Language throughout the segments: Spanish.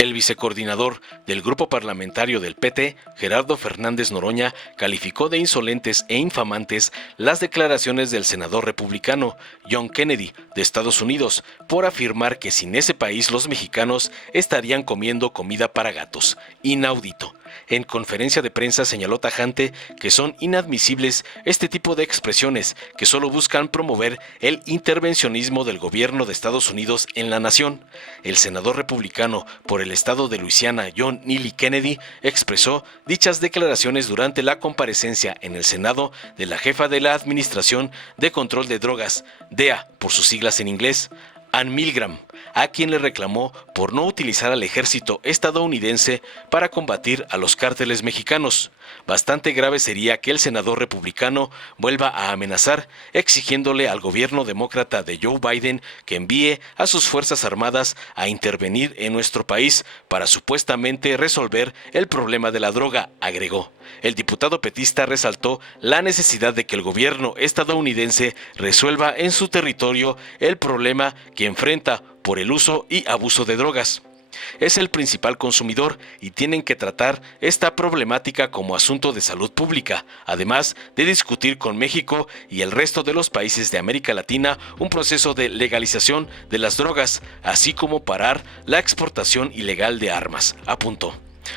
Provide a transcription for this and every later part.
El vicecoordinador del grupo parlamentario del PT, Gerardo Fernández Noroña, calificó de insolentes e infamantes las declaraciones del senador republicano John Kennedy de Estados Unidos por afirmar que sin ese país los mexicanos estarían comiendo comida para gatos. Inaudito. En conferencia de prensa señaló tajante que son inadmisibles este tipo de expresiones que solo buscan promover el intervencionismo del gobierno de Estados Unidos en la nación. El senador republicano por el estado de Luisiana, John Neely Kennedy, expresó dichas declaraciones durante la comparecencia en el Senado de la jefa de la Administración de Control de Drogas, DEA por sus siglas en inglés, Ann Milgram, a quien le reclamó por no utilizar al ejército estadounidense para combatir a los cárteles mexicanos. Bastante grave sería que el senador republicano vuelva a amenazar, exigiéndole al gobierno demócrata de Joe Biden que envíe a sus fuerzas armadas a intervenir en nuestro país para supuestamente resolver el problema de la droga, agregó. El diputado petista resaltó la necesidad de que el gobierno estadounidense resuelva en su territorio el problema que enfrenta por el uso y abuso de drogas. Es el principal consumidor y tienen que tratar esta problemática como asunto de salud pública, además de discutir con México y el resto de los países de América Latina un proceso de legalización de las drogas, así como parar la exportación ilegal de armas, apuntó.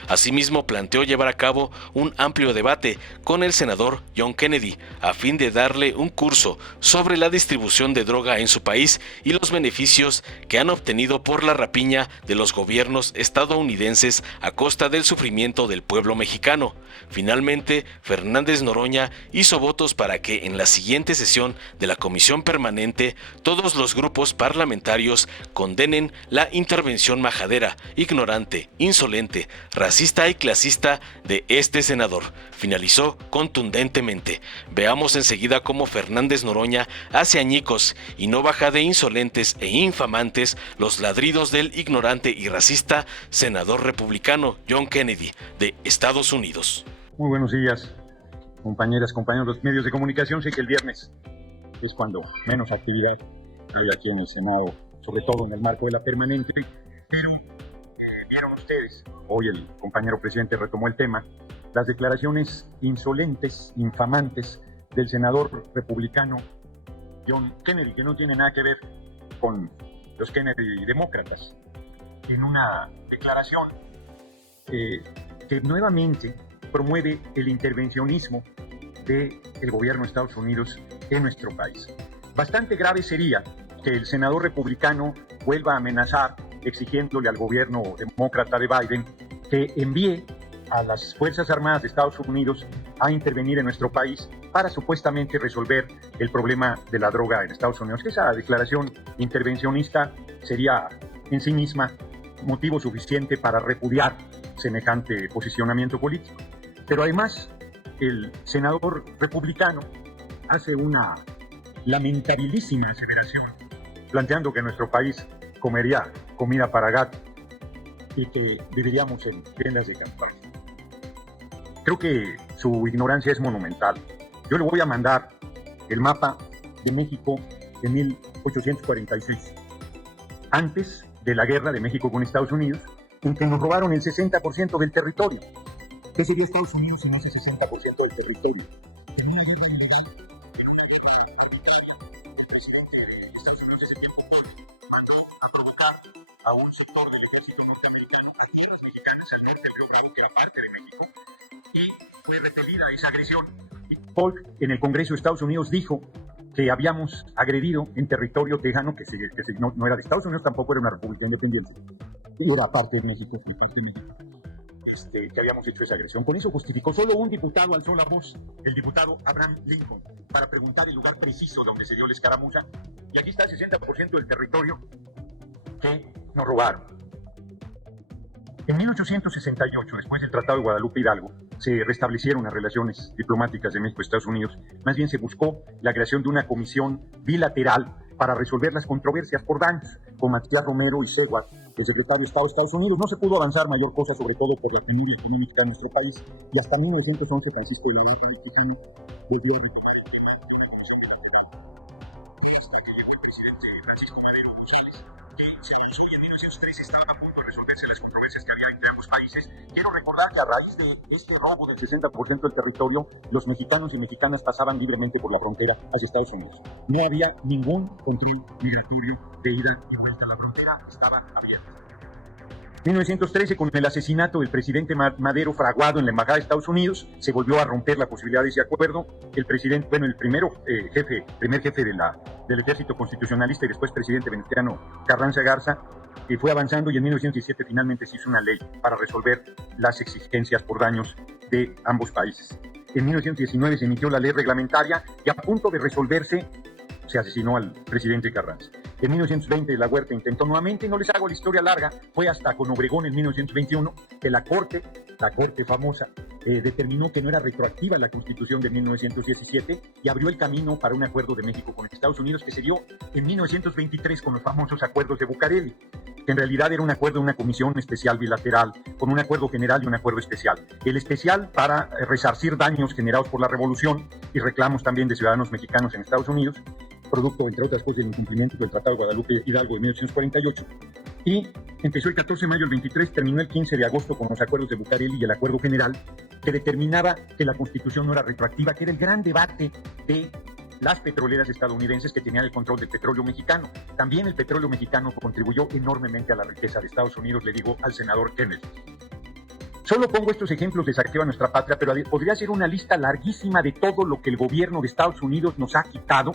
Asimismo, planteó llevar a cabo un amplio debate con el senador John Kennedy a fin de darle un curso sobre la distribución de droga en su país y los beneficios que han obtenido por la rapiña de los gobiernos estadounidenses a costa del sufrimiento del pueblo mexicano. Finalmente, Fernández Noroña hizo votos para que en la siguiente sesión de la Comisión Permanente todos los grupos parlamentarios condenen la intervención majadera, ignorante, insolente, racista y clasista de este senador. Finalizó contundentemente. Veamos enseguida cómo Fernández Noroña hace añicos y no baja de insolentes e infamantes los ladridos del ignorante y racista senador republicano John Kennedy de Estados Unidos. Muy buenos días, compañeras, compañeros de los medios de comunicación. Sé que el viernes es cuando menos actividad hay aquí en el Senado, sobre todo en el marco de la permanente, pero vieron ustedes, hoy el compañero presidente retomó el tema, las declaraciones insolentes, infamantes del senador republicano John Kennedy, que no tiene nada que ver con los Kennedy demócratas, en una declaración que nuevamente promueve el intervencionismo del gobierno de Estados Unidos en nuestro país. Bastante grave sería que el senador republicano vuelva a amenazar exigiéndole al gobierno demócrata de Biden que envíe a las Fuerzas Armadas de Estados Unidos a intervenir en nuestro país para supuestamente resolver el problema de la droga en Estados Unidos. Esa declaración intervencionista sería en sí misma motivo suficiente para repudiar semejante posicionamiento político. Pero además, el senador republicano hace una lamentabilísima aseveración, planteando que nuestro país comería comida para gato y que viviríamos en tiendas de campaña. Creo que su ignorancia es monumental. Yo le voy a mandar el mapa de México de 1846, antes de la guerra de México con Estados Unidos, en que nos robaron el 60% del territorio. ¿Qué sería Estados Unidos sin ese 60% del territorio? A un sector del ejército norteamericano a tierras mexicanas al norte del Río Bravo, que era parte de México, y fue repelida esa agresión. Y Polk en el Congreso de Estados Unidos dijo que habíamos agredido en territorio tejano, que no era de Estados Unidos, tampoco era una república independiente, y era parte de México, que habíamos hecho esa agresión. Con eso justificó. Solo un diputado alzó la voz, el diputado Abraham Lincoln, para preguntar el lugar preciso donde se dio la escaramuza, y aquí está el 60% del territorio que nos robaron. En 1868, después del Tratado de Guadalupe Hidalgo, se restablecieron las relaciones diplomáticas de México y Estados Unidos. Más bien se buscó la creación de una comisión bilateral para resolver las controversias por daños, con Matías Romero y Seward, el secretario de Estado de Estados Unidos. No se pudo avanzar mayor cosa, sobre todo por la penurias económica de nuestro país, y hasta 1911 Francisco de la Constitución volvió a vitorear el presidente Francisco Madero González, que se puso y en 1913 estaban a punto de resolverse las controversias países. Quiero recordar que a raíz de este robo del 60% del territorio, los mexicanos y mexicanas pasaban libremente por la frontera hacia Estados Unidos. No había ningún control migratorio de ida y vuelta a la frontera, estaba abierta. 1913, con el asesinato del presidente Madero fraguado en la embajada de Estados Unidos, se volvió a romper la posibilidad de ese acuerdo. El presidente, el primer jefe del ejército constitucionalista y después presidente Venustiano Carranza Garza, fue avanzando y en 1917 finalmente se hizo una ley para resolver las exigencias por daños de ambos países. En 1919 se emitió la ley reglamentaria y a punto de resolverse se asesinó al presidente Carranza. En 1920 la Huerta intentó nuevamente, y no les hago la historia larga, fue hasta con Obregón en 1921 que la corte famosa, determinó que no era retroactiva la Constitución de 1917 y abrió el camino para un acuerdo de México con Estados Unidos que se dio en 1923 con los famosos acuerdos de Bucareli, que en realidad era un acuerdo de una comisión especial bilateral, con un acuerdo general y un acuerdo especial. El especial para resarcir daños generados por la revolución y reclamos también de ciudadanos mexicanos en Estados Unidos, producto, entre otras cosas, del incumplimiento del Tratado de Guadalupe Hidalgo de 1848. Y empezó el 14 de mayo del 23, terminó el 15 de agosto con los acuerdos de Bucareli y el acuerdo general que determinaba que la Constitución no era retroactiva, que era el gran debate de las petroleras estadounidenses que tenían el control del petróleo mexicano. También el petróleo mexicano contribuyó enormemente a la riqueza de Estados Unidos, le digo al senador Kennedy. Solo pongo estos ejemplos de saqueo a nuestra patria, pero podría ser una lista larguísima de todo lo que el gobierno de Estados Unidos nos ha quitado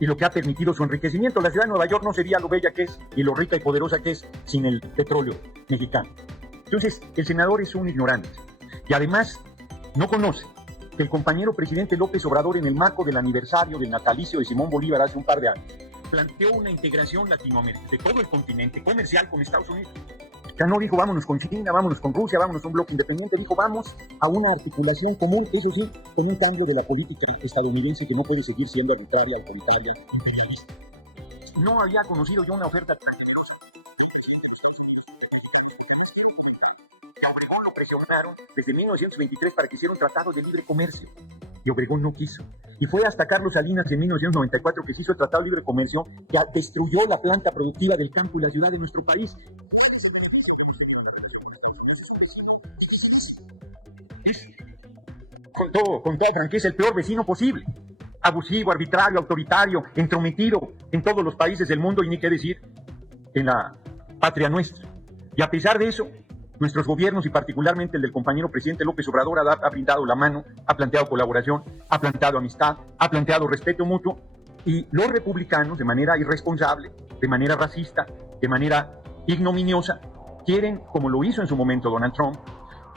y lo que ha permitido su enriquecimiento. La ciudad de Nueva York no sería lo bella que es y lo rica y poderosa que es sin el petróleo mexicano. Entonces, el senador es un ignorante y además no conoce que el compañero presidente López Obrador, en el marco del aniversario del natalicio de Simón Bolívar hace un par de años, planteó una integración latinoamericana de todo el continente comercial con Estados Unidos. Ya no dijo vámonos con China, vámonos con Rusia, vámonos a un bloque independiente, dijo vamos a una articulación común, eso sí, con un cambio de la política estadounidense que no puede seguir siendo arbitraria, autoritaria, imperialista. No había conocido yo una oferta tan generosa. A Obregón lo presionaron desde 1923 para que hiciera un tratado de libre comercio y Obregón no quiso. Y fue hasta Carlos Salinas en 1994 que se hizo el Tratado de Libre Comercio que destruyó la planta productiva del campo y la ciudad de nuestro país. Con toda franqueza, el peor vecino posible. Abusivo, arbitrario, autoritario, entrometido en todos los países del mundo y ni qué decir en la patria nuestra. Y a pesar de eso, nuestros gobiernos y particularmente el del compañero presidente López Obrador ha brindado la mano, ha planteado colaboración, ha planteado amistad, ha planteado respeto mutuo y los republicanos de manera irresponsable, de manera racista, de manera ignominiosa, quieren, como lo hizo en su momento Donald Trump,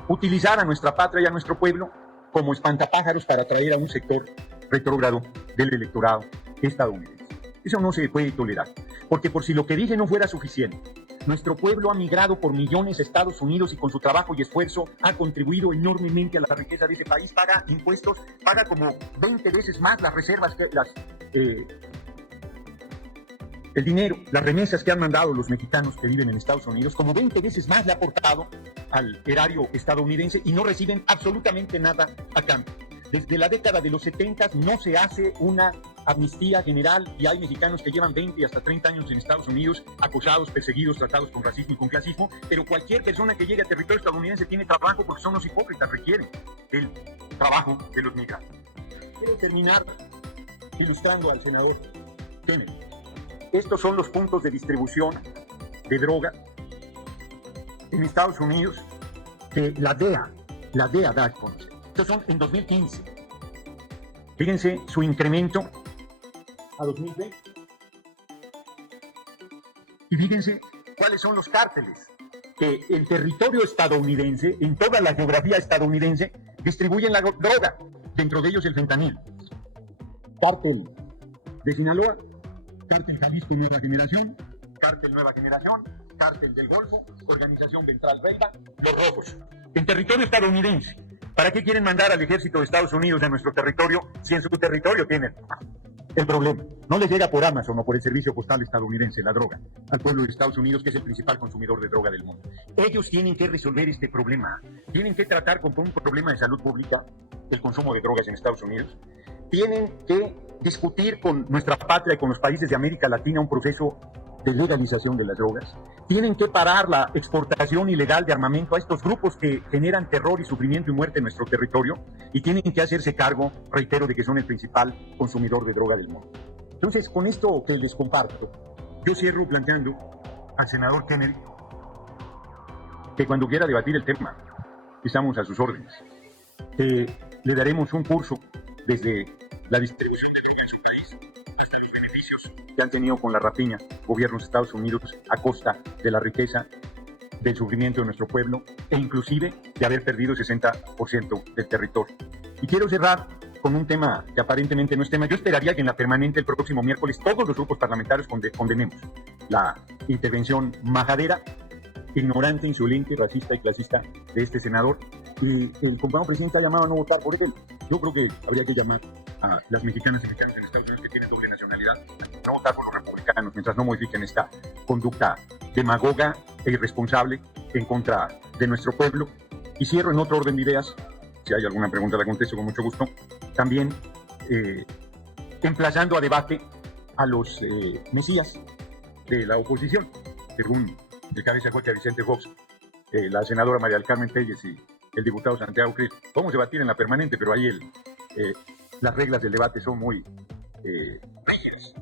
utilizar a nuestra patria y a nuestro pueblo como espantapájaros para atraer a un sector retrógrado del electorado estadounidense. Eso no se puede tolerar, porque por si lo que dije no fuera suficiente, nuestro pueblo ha migrado por millones a Estados Unidos y con su trabajo y esfuerzo ha contribuido enormemente a la riqueza de ese país, paga impuestos, paga como 20 veces más las reservas, el dinero, las remesas que han mandado los mexicanos que viven en Estados Unidos, como 20 veces más le ha aportado al erario estadounidense y no reciben absolutamente nada a cambio. Desde la década de los 70 no se hace una amnistía general y hay mexicanos que llevan 20 y hasta 30 años en Estados Unidos acosados, perseguidos, tratados con racismo y con clasismo, pero cualquier persona que llegue a territorio estadounidense tiene trabajo porque son los hipócritas, requieren el trabajo de los migrantes. Quiero terminar ilustrando al senador Kennedy. Estos son los puntos de distribución de droga en Estados Unidos que la DEA da a conocer. Estos son en 2015. Fíjense su incremento a 2020. Y fíjense cuáles son los cárteles que en territorio estadounidense, en toda la geografía estadounidense, distribuyen la droga, dentro de ellos el fentanil. Cártel de Sinaloa, Cártel Jalisco Nueva Generación, Cártel Nueva Generación, Cártel del Golfo, Organización Ventral Reiva, Los Rojos. En territorio estadounidense. ¿Para qué quieren mandar al ejército de Estados Unidos a nuestro territorio si en su territorio tienen el problema? No les llega por Amazon o por el servicio postal estadounidense la droga al pueblo de Estados Unidos, que es el principal consumidor de droga del mundo. Ellos tienen que resolver este problema. Tienen que tratar con un problema de salud pública el consumo de drogas en Estados Unidos. Tienen que discutir con nuestra patria y con los países de América Latina un proceso de legalización de las drogas. Tienen que parar la exportación ilegal de armamento a estos grupos que generan terror y sufrimiento y muerte en nuestro territorio, y tienen que hacerse cargo, reitero, de que son el principal consumidor de droga del mundo. Entonces, con esto que les comparto, yo cierro planteando al senador Kennedy que cuando quiera debatir el tema, estamos a sus órdenes. Le daremos un curso desde la distribución de droga en su país hasta los beneficios que han tenido con la rapiña gobiernos de Estados Unidos a costa de la riqueza, del sufrimiento de nuestro pueblo e inclusive de haber perdido 60% del territorio. Y quiero cerrar con un tema que aparentemente no es tema. Yo esperaría que en la permanente el próximo miércoles todos los grupos parlamentarios condenemos la intervención majadera, ignorante, insolente, racista y clasista de este senador. Y el compañero presidente ha llamado a no votar por él. Yo creo que habría que llamar a las mexicanas y mexicanos en Estados Unidos que tienen doble nacionalidad a no votar por los republicanos mientras no modifiquen esta conducta demagoga e irresponsable en contra de nuestro pueblo. Y cierro en otro orden de ideas. Si hay alguna pregunta la contesto con mucho gusto. También emplazando a debate a los mesías de la oposición, según el cabeza hueca Vicente Fox, la senadora María del Carmen Telles y el diputado Santiago Krill. Vamos a debatir en la permanente, pero ahí las reglas del debate son muy rígidas.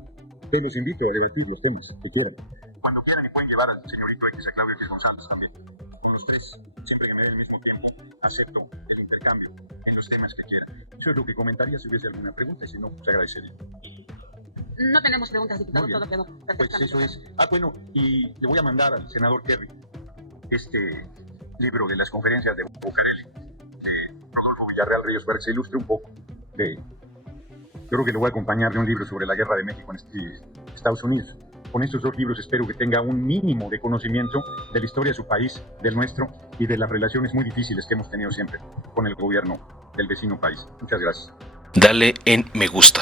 Te los invito a debatir los temas que quieran. Cuando quieran, y pueden llevar al señorito X, a Claudio X González también. Los tres, siempre que me den el mismo tiempo, acepto el intercambio en los temas que quieran. Eso es lo que comentaría si hubiese alguna pregunta, y si no, pues agradecería. No tenemos preguntas, diputado, todo quedó perfectamente. Pues eso es. Bueno, y le voy a mandar al senador Kerry este libro de las conferencias de Bucareli, de Rodolfo Villarreal Ríos, para que se ilustre un poco de... Yo creo que le voy a acompañar de un libro sobre la guerra de México en Estados Unidos. Con estos dos libros espero que tenga un mínimo de conocimiento de la historia de su país, del nuestro, y de las relaciones muy difíciles que hemos tenido siempre con el gobierno del vecino país. Muchas gracias. Dale en me gusta,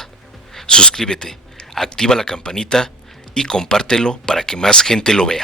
suscríbete, activa la campanita y compártelo para que más gente lo vea.